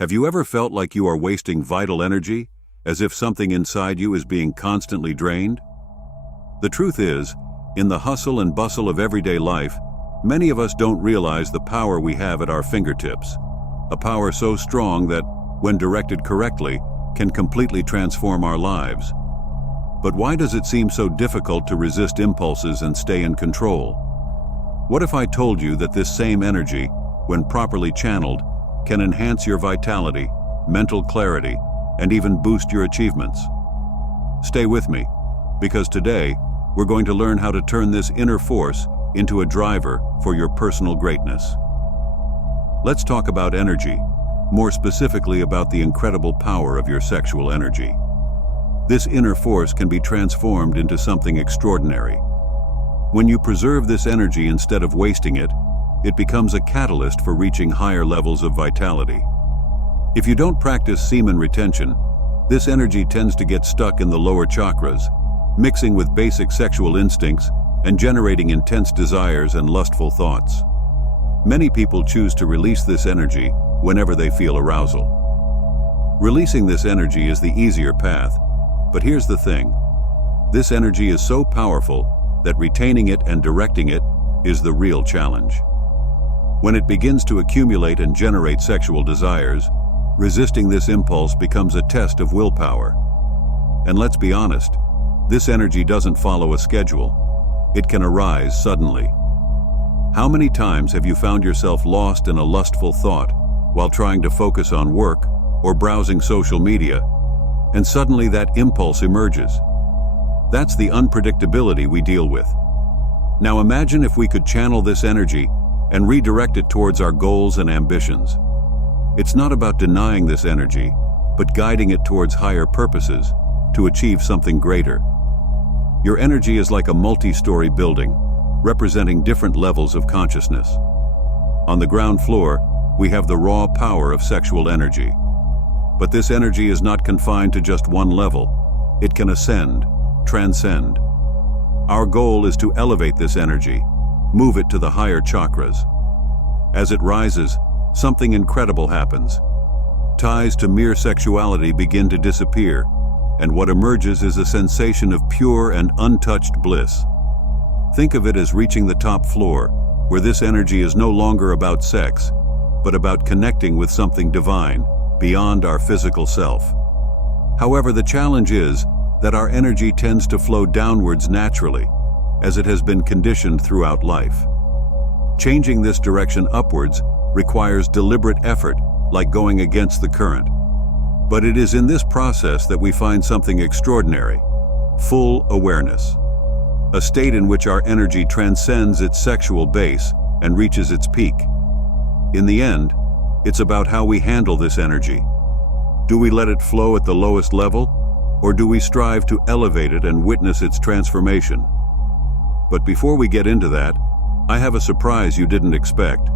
Have you ever felt like you are wasting vital energy, as if something inside you is being constantly drained? The truth is, in the hustle and bustle of everyday life, many of us don't realize the power we have at our fingertips. A power so strong that, when directed correctly, can completely transform our lives. But why does it seem so difficult to resist impulses and stay in control? What if I told you that this same energy, when properly channeled, can enhance your vitality, mental clarity, and even boost your achievements? Stay with me, because today, we're going to learn how to turn this inner force into a driver for your personal greatness. Let's talk about energy, more specifically about the incredible power of your sexual energy. This inner force can be transformed into something extraordinary. When you preserve this energy instead of wasting it, it becomes a catalyst for reaching higher levels of vitality. If you don't practice semen retention, this energy tends to get stuck in the lower chakras, mixing with basic sexual instincts and generating intense desires and lustful thoughts. Many people choose to release this energy whenever they feel arousal. Releasing this energy is the easier path, but here's the thing. This energy is so powerful that retaining it and directing it is the real challenge. When it begins to accumulate and generate sexual desires, resisting this impulse becomes a test of willpower. And let's be honest, this energy doesn't follow a schedule. It can arise suddenly. How many times have you found yourself lost in a lustful thought while trying to focus on work or browsing social media, and suddenly that impulse emerges? That's the unpredictability we deal with. Now imagine if we could channel this energy and redirect it towards our goals and ambitions. It's not about denying this energy, but guiding it towards higher purposes to achieve something greater. Your energy is like a multi-story building, representing different levels of consciousness. On the ground floor, we have the raw power of sexual energy. But this energy is not confined to just one level. It can ascend, transcend. Our goal is to elevate this energy, move it to the higher chakras. As it rises, something incredible happens. Ties to mere sexuality begin to disappear, and what emerges is a sensation of pure and untouched bliss. Think of it as reaching the top floor, where this energy is no longer about sex, but about connecting with something divine, beyond our physical self. However, the challenge is that our energy tends to flow downwards naturally, as it has been conditioned throughout life. Changing this direction upwards requires deliberate effort, like going against the current. But it is in this process that we find something extraordinary: full awareness. A state in which our energy transcends its sexual base and reaches its peak. In the end, it's about how we handle this energy. Do we let it flow at the lowest level, or do we strive to elevate it and witness its transformation? But before we get into that, I have a surprise you didn't expect.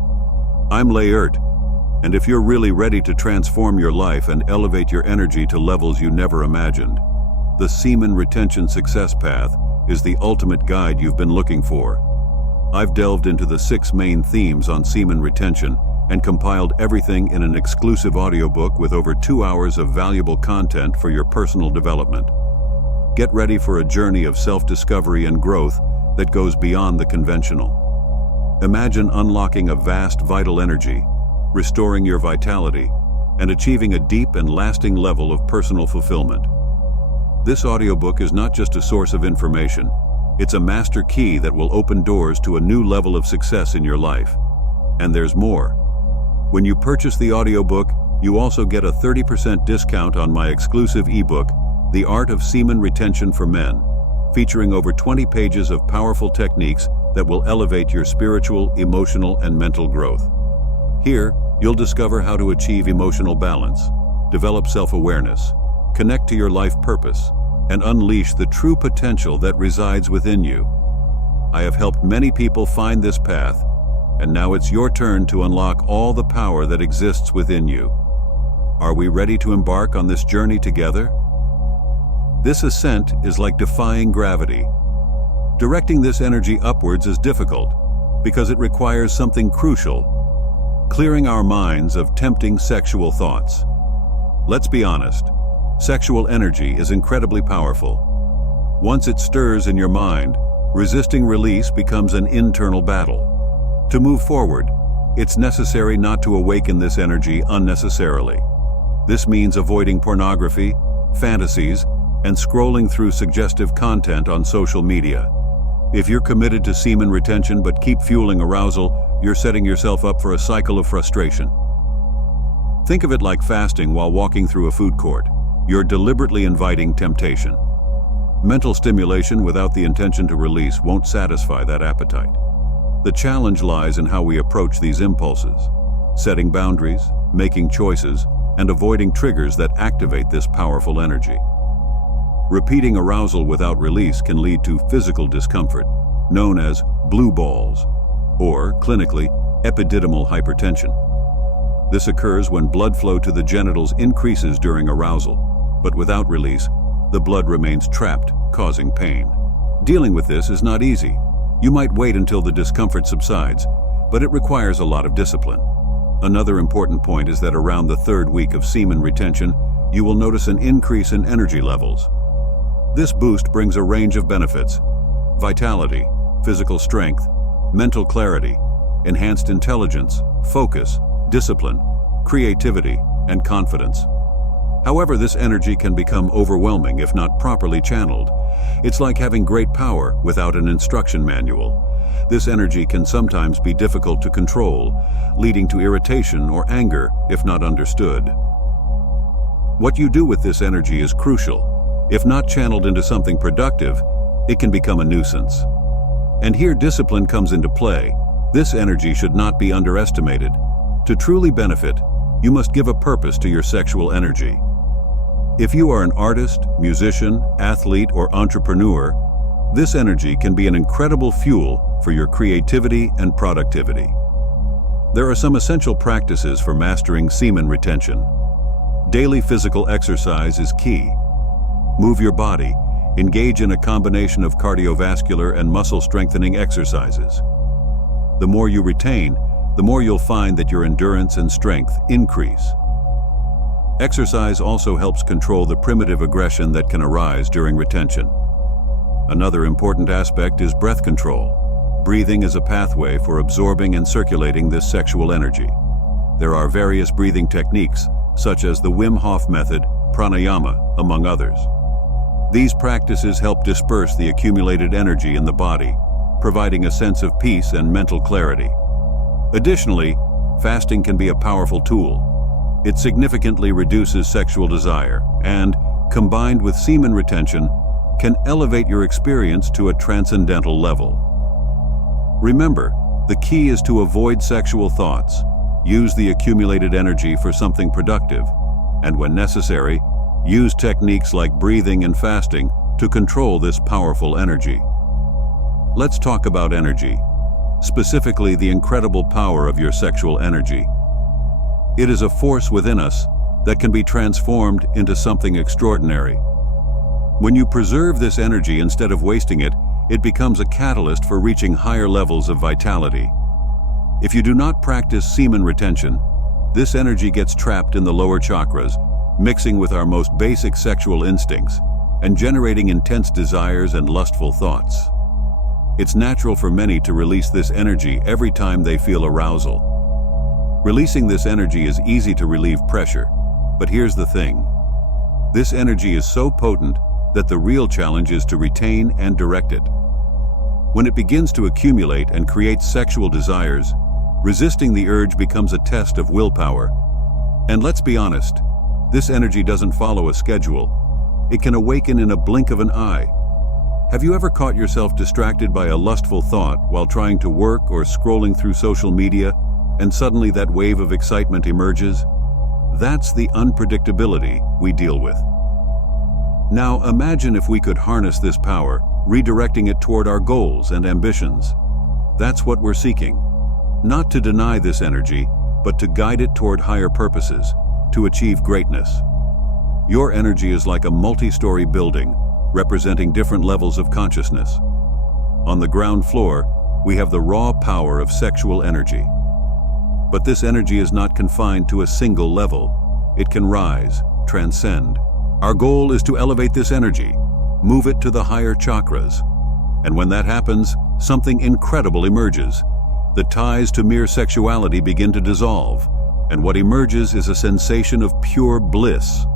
I'm shorturl, and if you're really ready to transform your life and elevate your energy to levels you never imagined, the Semen Retention Success Path is the ultimate guide you've been looking for. I've delved into the 6 main themes on semen retention and compiled everything in an exclusive audiobook with over 2 hours of valuable content for your personal development. Get ready for a journey of self-discovery and growth that goes beyond the conventional. Imagine unlocking a vast vital energy, restoring your vitality, and achieving a deep and lasting level of personal fulfillment. This audiobook is not just a source of information, it's a master key that will open doors to a new level of success in your life. And there's more. When you purchase the audiobook, you also get a 30% discount on my exclusive ebook, The Art of Semen Retention for Men, featuring over 20 pages of powerful techniques that will elevate your spiritual, emotional, and mental growth. Here, you'll discover how to achieve emotional balance, develop self-awareness, connect to your life purpose, and unleash the true potential that resides within you. I have helped many people find this path, and now it's your turn to unlock all the power that exists within you. Are we ready to embark on this journey together? This ascent is like defying gravity. Directing this energy upwards is difficult because it requires something crucial: clearing our minds of tempting sexual thoughts. Let's be honest, sexual energy is incredibly powerful. Once it stirs in your mind, resisting release becomes an internal battle. To move forward, it's necessary not to awaken this energy unnecessarily. This means avoiding pornography, fantasies, and scrolling through suggestive content on social media. If you're committed to semen retention but keep fueling arousal, you're setting yourself up for a cycle of frustration. Think of it like fasting while walking through a food court. You're deliberately inviting temptation. Mental stimulation without the intention to release won't satisfy that appetite. The challenge lies in how we approach these impulses, setting boundaries, making choices, and avoiding triggers that activate this powerful energy. Repeating arousal without release can lead to physical discomfort, known as blue balls, or, clinically, epididymal hypertension. This occurs when blood flow to the genitals increases during arousal, but without release, the blood remains trapped, causing pain. Dealing with this is not easy. You might wait until the discomfort subsides, but it requires a lot of discipline. Another important point is that around the third week of semen retention, you will notice an increase in energy levels. This boost brings a range of benefits: vitality, physical strength, mental clarity, enhanced intelligence, focus, discipline, creativity, and confidence. However, this energy can become overwhelming if not properly channeled. It's like having great power without an instruction manual. This energy can sometimes be difficult to control, leading to irritation or anger if not understood. What you do with this energy is crucial. If not channeled into something productive, it can become a nuisance. And here discipline comes into play. This energy should not be underestimated. To truly benefit, you must give a purpose to your sexual energy. If you are an artist, musician, athlete, or entrepreneur, this energy can be an incredible fuel for your creativity and productivity. There are some essential practices for mastering semen retention. Daily physical exercise is key. Move your body. Engage in a combination of cardiovascular and muscle-strengthening exercises. The more you retain, the more you'll find that your endurance and strength increase. Exercise also helps control the primitive aggression that can arise during retention. Another important aspect is breath control. Breathing is a pathway for absorbing and circulating this sexual energy. There are various breathing techniques, such as the Wim Hof method, pranayama, among others. These practices help disperse the accumulated energy in the body, providing a sense of peace and mental clarity. Additionally, fasting can be a powerful tool. It significantly reduces sexual desire and, combined with semen retention, can elevate your experience to a transcendental level. Remember, the key is to avoid sexual thoughts, use the accumulated energy for something productive, and when necessary, use techniques like breathing and fasting to control this powerful energy. Let's talk about energy, specifically the incredible power of your sexual energy. It is a force within us that can be transformed into something extraordinary. When you preserve this energy instead of wasting it, it becomes a catalyst for reaching higher levels of vitality. If you do not practice semen retention, this energy gets trapped in the lower chakras, mixing with our most basic sexual instincts and generating intense desires and lustful thoughts. It's natural for many to release this energy every time they feel arousal. Releasing this energy is easy to relieve pressure, but here's the thing. This energy is so potent that the real challenge is to retain and direct it. When it begins to accumulate and create sexual desires, resisting the urge becomes a test of willpower. And let's be honest, this energy doesn't follow a schedule. It can awaken in a blink of an eye. Have you ever caught yourself distracted by a lustful thought while trying to work or scrolling through social media, and suddenly that wave of excitement emerges? That's the unpredictability we deal with. Now imagine if we could harness this power, redirecting it toward our goals and ambitions. That's what we're seeking. Not to deny this energy, but to guide it toward higher purposes, to achieve greatness. Your energy is like a multi-story building, representing different levels of consciousness. On the ground floor, we have the raw power of sexual energy. But this energy is not confined to a single level. It can rise, transcend. Our goal is to elevate this energy, move it to the higher chakras. And when that happens, something incredible emerges. The ties to mere sexuality begin to dissolve, and what emerges is a sensation of pure bliss.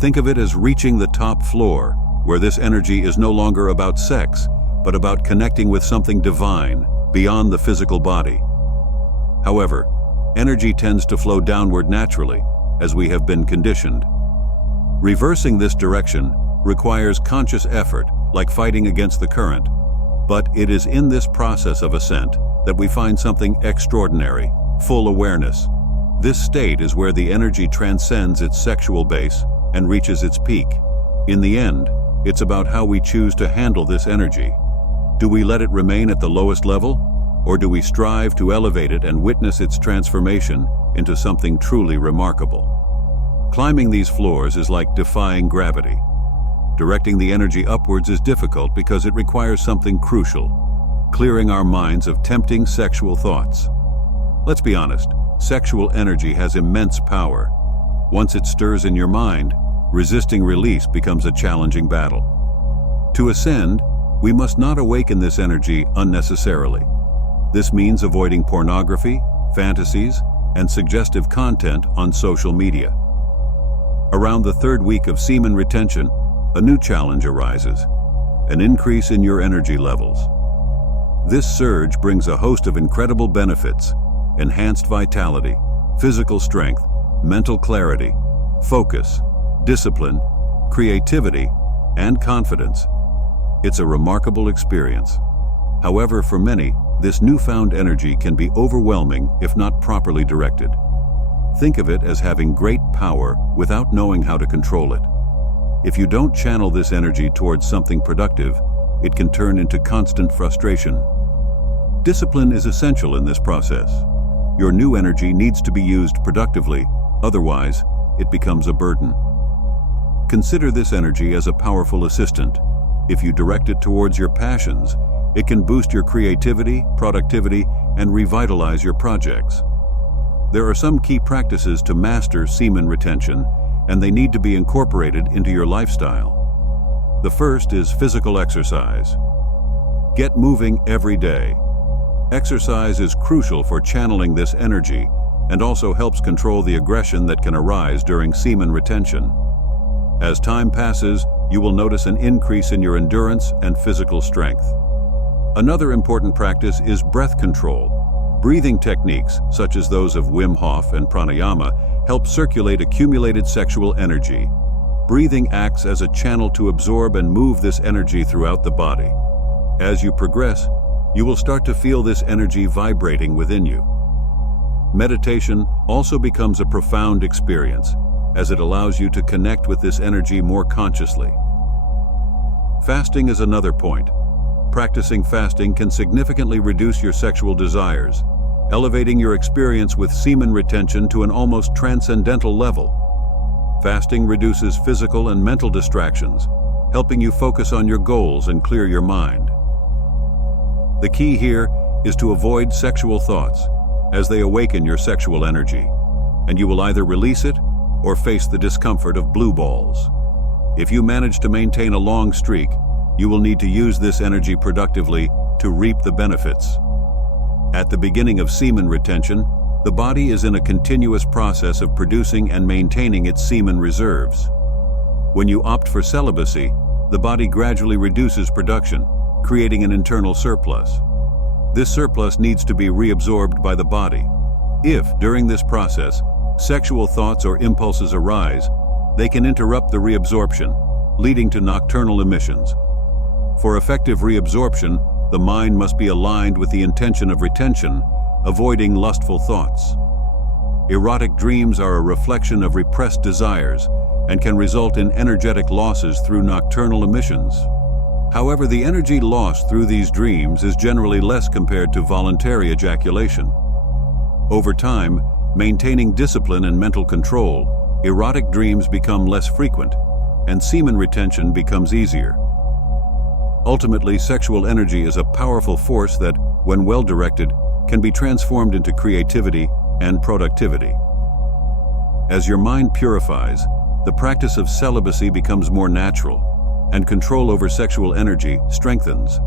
Think of it as reaching the top floor, where this energy is no longer about sex, but about connecting with something divine, beyond the physical body. However, energy tends to flow downward naturally, as we have been conditioned. Reversing this direction requires conscious effort, like fighting against the current. But it is in this process of ascent that we find something extraordinary, full awareness. This state is where the energy transcends its sexual base and reaches its peak. In the end, it's about how we choose to handle this energy. Do we let it remain at the lowest level, or do we strive to elevate it and witness its transformation into something truly remarkable? Climbing these floors is like defying gravity. Directing the energy upwards is difficult because it requires something crucial: clearing our minds of tempting sexual thoughts. Let's be honest, sexual energy has immense power. Once it stirs in your mind, resisting release becomes a challenging battle. To ascend, we must not awaken this energy unnecessarily. This means avoiding pornography, fantasies, and suggestive content on social media. Around the third week of semen retention, a new challenge arises: an increase in your energy levels. This surge brings a host of incredible benefits: enhanced vitality, physical strength, mental clarity, focus, discipline, creativity, and confidence. It's a remarkable experience. However, for many, this newfound energy can be overwhelming if not properly directed. Think of it as having great power without knowing how to control it. If you don't channel this energy towards something productive, it can turn into constant frustration. Discipline is essential in this process. Your new energy needs to be used productively, otherwise, it becomes a burden. Consider this energy as a powerful assistant. If you direct it towards your passions, it can boost your creativity, productivity, and revitalize your projects. There are some key practices to master semen retention, and they need to be incorporated into your lifestyle. The first is physical exercise. Get moving every day. Exercise is crucial for channeling this energy and also helps control the aggression that can arise during semen retention. As time passes, you will notice an increase in your endurance and physical strength. Another important practice is breath control. Breathing techniques, such as those of Wim Hof and pranayama, help circulate accumulated sexual energy. Breathing acts as a channel to absorb and move this energy throughout the body. As you progress, you will start to feel this energy vibrating within you. Meditation also becomes a profound experience, as it allows you to connect with this energy more consciously. Fasting is another point. Practicing fasting can significantly reduce your sexual desires, elevating your experience with semen retention to an almost transcendental level. Fasting reduces physical and mental distractions, helping you focus on your goals and clear your mind. The key here is to avoid sexual thoughts, as they awaken your sexual energy, and you will either release it or face the discomfort of blue balls. If you manage to maintain a long streak, you will need to use this energy productively to reap the benefits. At the beginning of semen retention, the body is in a continuous process of producing and maintaining its semen reserves. When you opt for celibacy, the body gradually reduces production, creating an internal surplus. This surplus needs to be reabsorbed by the body. If, during this process, sexual thoughts or impulses arise, they can interrupt the reabsorption, leading to nocturnal emissions. For effective reabsorption, the mind must be aligned with the intention of retention, avoiding lustful thoughts. Erotic dreams are a reflection of repressed desires and can result in energetic losses through nocturnal emissions. However, the energy lost through these dreams is generally less compared to voluntary ejaculation. Over time, maintaining discipline and mental control, erotic dreams become less frequent, and semen retention becomes easier. Ultimately, sexual energy is a powerful force that, when well directed, can be transformed into creativity, and productivity. As your mind purifies, the practice of celibacy becomes more natural, and control over sexual energy strengthens.